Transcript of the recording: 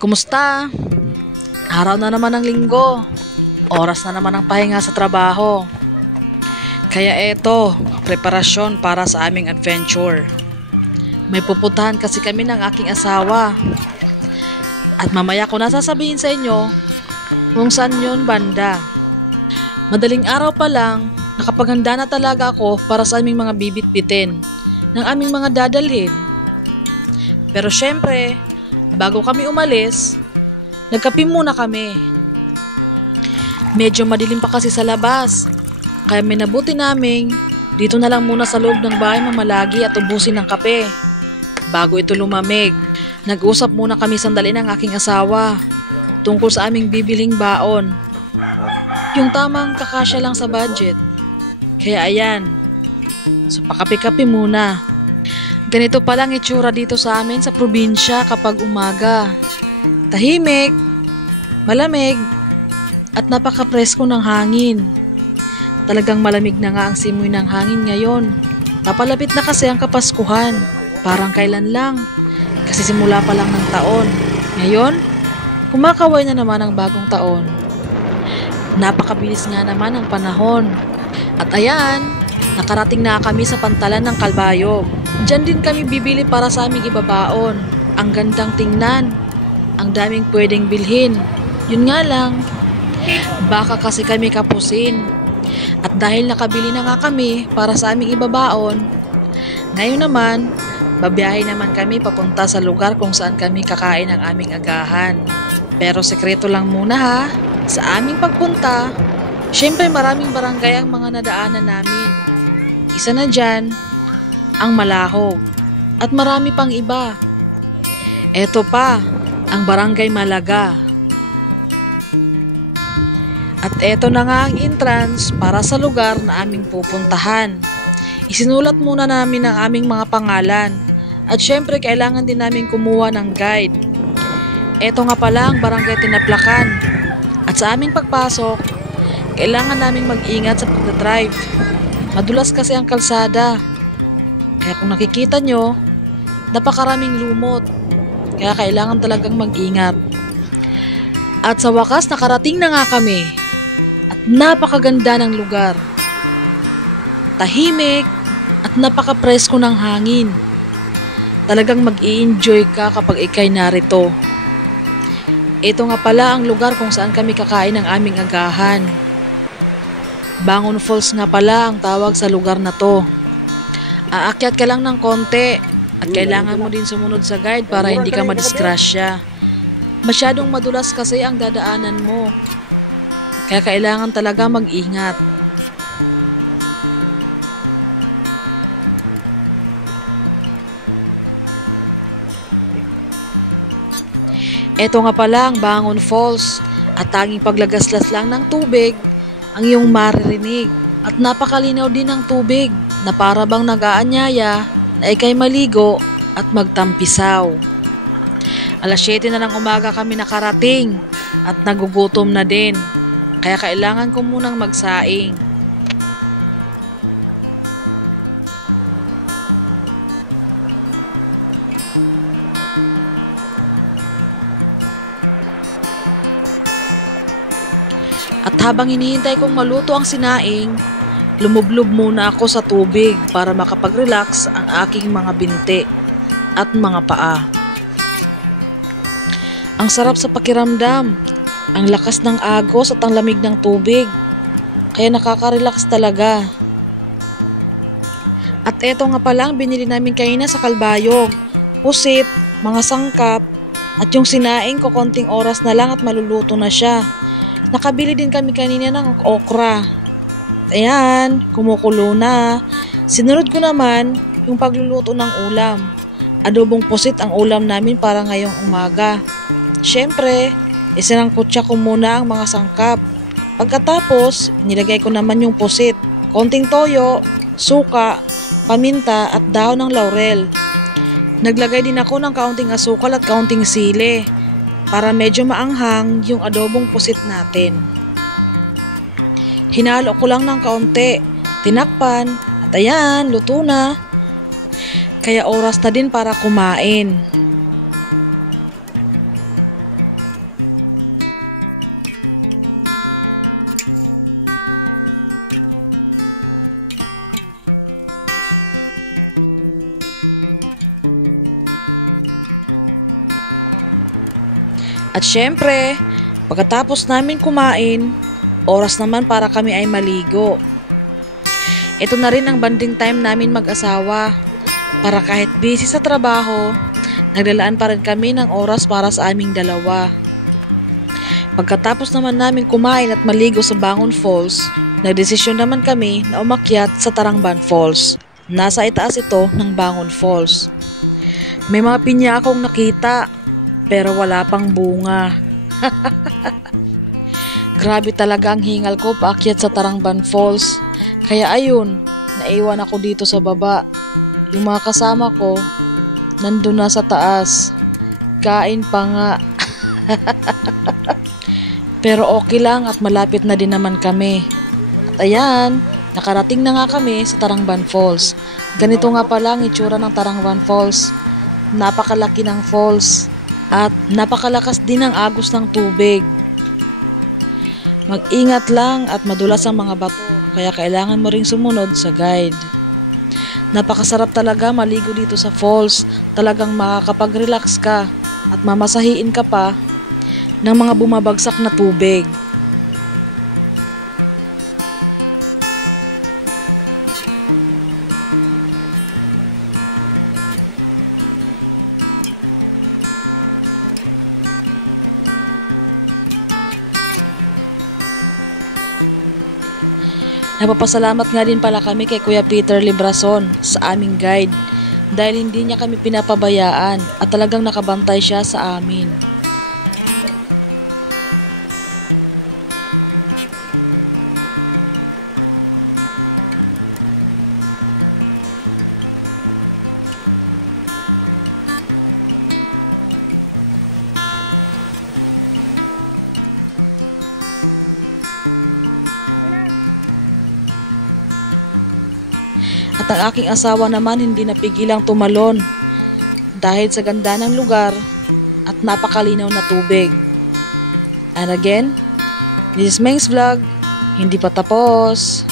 Kumusta? Araw na naman ng linggo. Oras na naman ng pahinga sa trabaho. Kaya eto, preparasyon para sa aming adventure. May pupuntahan kasi kami ng aking asawa. At mamaya ko na sasabihin sa inyo kung saan yun banda. Madaling araw pa lang, nakapaghanda na talaga ako para sa aming mga bibit-bitin ng aming mga dadalhin. Pero syempre, bago kami umalis, nagkape muna kami. Medyo madilim pa kasi sa labas, kaya minabuti naming dito na lang muna sa loob ng bahay mamalagi at ubusin ng kape. Bago ito lumamig, nag-usap muna kami sandali ng aking asawa tungkol sa aming bibiling baon. Yung tamang kakasya lang sa budget. Kaya ayan, so pakape-kape muna. Ganito palang itsura dito sa amin sa probinsya kapag umaga. Tahimik, malamig, at napaka-presko ng hangin. Talagang malamig na nga ang simoy ng hangin ngayon. Papalapit na kasi ang Kapaskuhan. Parang kailan lang, kasi simula pa lang ng taon. Ngayon, kumakaway na naman ang bagong taon. Napakabilis nga naman ang panahon. At ayan, nakarating na kami sa pantalan ng Kalbayog. Diyan din kami bibili para sa aming ibabaon. Ang gandang tingnan. Ang daming pwedeng bilhin. Yun nga lang, baka kasi kami kapusin. At dahil nakabili na nga kami para sa aming ibabaon, ngayon naman, babiyahe naman kami papunta sa lugar kung saan kami kakain ang aming agahan. Pero sekreto lang muna ha, sa aming pagpunta, syempre maraming barangay ang mga nadaanan namin. Isa na dyan, ang Malahog. At marami pang iba. Eto pa, ang Barangay Malaga. At eto na nga ang entrance para sa lugar na aming pupuntahan. Isinulat muna namin ang aming mga pangalan. At syempre kailangan din namin kumuha ng guide. Eto nga pala ang Barangay Tinaplakan. At sa aming pagpasok, kailangan naming mag-ingat sa pagdadrive. Madulas kasi ang kalsada. Kaya kung nakikita nyo, napakaraming lumot. Kaya kailangan talagang mag-ingat. At sa wakas nakarating na nga kami. At napakaganda ng lugar. Tahimik at napaka-presko ng hangin. Talagang mag-i-enjoy ka kapag ikay narito. Ito nga pala ang lugar kung saan kami kakain ng aming agahan. Bangon Falls nga pala ang tawag sa lugar na to. Aakyat ka lang ng konti at kailangan mo din sumunod sa guide para hindi ka madisgrasya. Masyadong madulas kasi ang dadaanan mo. Kaya kailangan talaga mag-ingat. Ito nga pala ang Bangon Falls at tanging paglagaslas lang ng tubig ang iyong maririnig. At napakalinaw din ng tubig na para bang nag-aanyaya na ikay maligo at magtampisaw. Alas 7 na ng umaga kami nakarating at nagugutom na din. Kaya kailangan ko munang magsaing. At habang hinihintay kong maluto ang sinaing, lumublob muna ako sa tubig para makapag-relax ang aking mga binti at mga paa. Ang sarap sa pakiramdam, ang lakas ng agos at ang lamig ng tubig, kaya nakaka-relax talaga. At eto nga pala ang binili namin kanina sa Kalbayog, pusit, mga sangkap, at yung sinaing ko konting oras na lang at maluluto na siya. Nakabili din kami kanina ng okra. Ayan, kumukulo na. Sinunod ko naman yung pagluluto ng ulam. Adobong pusit ang ulam namin para ngayong umaga. Siyempre, isinangkutsa ko muna ang mga sangkap. Pagkatapos, nilagay ko naman yung pusit. Konting toyo, suka, paminta at dahon ng laurel. Naglagay din ako ng kaunting asukal at kaunting sili para medyo maanghang yung adobong pusit natin. Hinalo ko lang ng kaunti, tinakpan, at ayan, luto na. Kaya oras na din para kumain. At syempre, pagkatapos namin kumain, oras naman para kami ay maligo. Ito na rin ang bonding time namin mag-asawa. Para kahit busy sa trabaho, naglalaan pa rin kami ng oras para sa aming dalawa. Pagkatapos naman namin kumain at maligo sa Bangon Falls, nagdesisyon naman kami na umakyat sa Tarangban Falls. Nasa itaas ito ng Bangon Falls. May mga pinya akong nakita, pero wala pang bunga. Grabe talaga ang hingal ko paakyat sa Tarangban Falls. Kaya ayun, naiwan ako dito sa baba. Yung mga kasama ko, nandun na sa taas. Kain pa nga. Pero okay lang at malapit na din naman kami. At ayan, nakarating na nga kami sa Tarangban Falls. Ganito nga pala ang itsura ng Tarangban Falls. Napakalaki ng falls at napakalakas din ang agos ng tubig. Mag-ingat lang at madulas ang mga bato, kaya kailangan mo ring sumunod sa guide. Napakasarap talaga maligo dito sa falls. Talagang makakapag-relax ka at mamasahiin ka pa ng mga bumabagsak na tubig. Napapasalamat nga din pala kami kay Kuya Peter Librason sa aming guide dahil hindi niya kami pinapabayaan at talagang nakabantay siya sa amin. At ang aking asawa naman hindi napigilang tumalon dahil sa ganda ng lugar at napakalinaw na tubig. And again, this is Meng's Vlog. Hindi pa tapos.